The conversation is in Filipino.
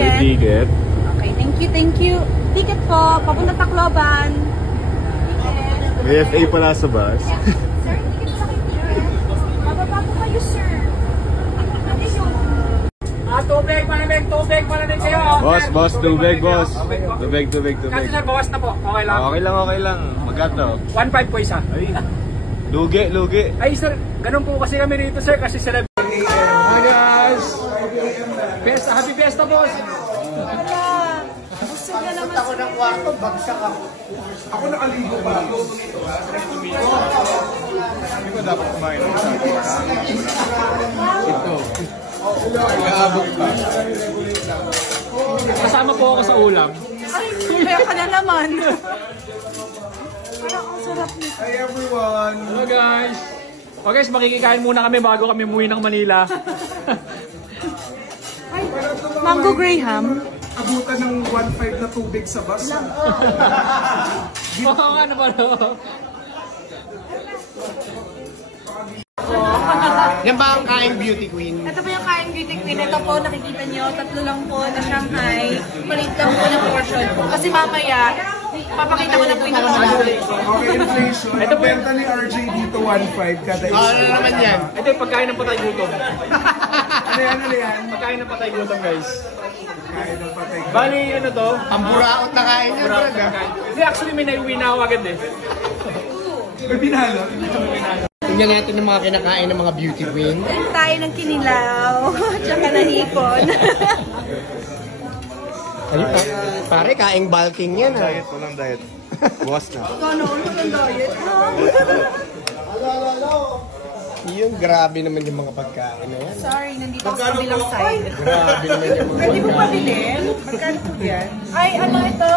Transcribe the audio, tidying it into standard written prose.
ticket. Ticket. Okay, thank you. Ticket po, papunta Tacloban. Ticket. May FA pala sa bus. Sir, ticket sa ticket. Bababa po kayo, sir. Tubig, malamig kayo. Boss, tubig, boss. Tubig. Kasi sir, bawas na po. Okay lang. Okay lang. Magkano? 1.5 po isa. Ay, lugi. Ay sir, ganun po kasi kami rito sir, kasi sila... Hi guys! Fiesta, happy fiesta boss! Busog na naman. Ako ng kwarto, bagsak ako. Ako nakaligo pa. Hindi ko dapat kumain sa ito. Nag-aabot pa. Kasama po ako sa ulam. Ay, kaya ka na naman. Parang ang sarap nito. Hi everyone! Hello guys! O guys, makikikain muna kami bago kami umuwi ng Manila. Ay, Mango Graham. Abutan ng 1.5 na tubig sa bus. Oo nga naman. Yan ba ang kain beauty queen? Ito po yung kain beauty queen. Ito po, nakikita nyo, 3 lang po na Shanghai. Palit lang po ng portion. Kasi mamaya, papakita ko na po yung nakakalabi. Okay, inflation. Ito po benta ni RJ dito 1.5 kada isa. Ano naman yan? Ito yung pagkain ng patay gutom. Ano yan? Pagkain ng patay gutom guys. Kain ng patay. Bali, ano to? Ang buraot na kain niya, brad. Hindi, actually may naiuwi na ako agad eh. May binalo. Tingnan natin yung mga kinakain ng mga beauty queen. Kain tayo ng kinilaw. Tsaka nahipon. Ano pa? Pare, kaing bulking yan ha. Walang diet. Bukas na. Ano ang diet? Yung grabe naman yung mga pagkain na yan. Sorry, nandito ako sa bilang side. Grabe naman yung mga Pwede mo pagkain. pabilin? Magkano po yan? Ay, ano ito?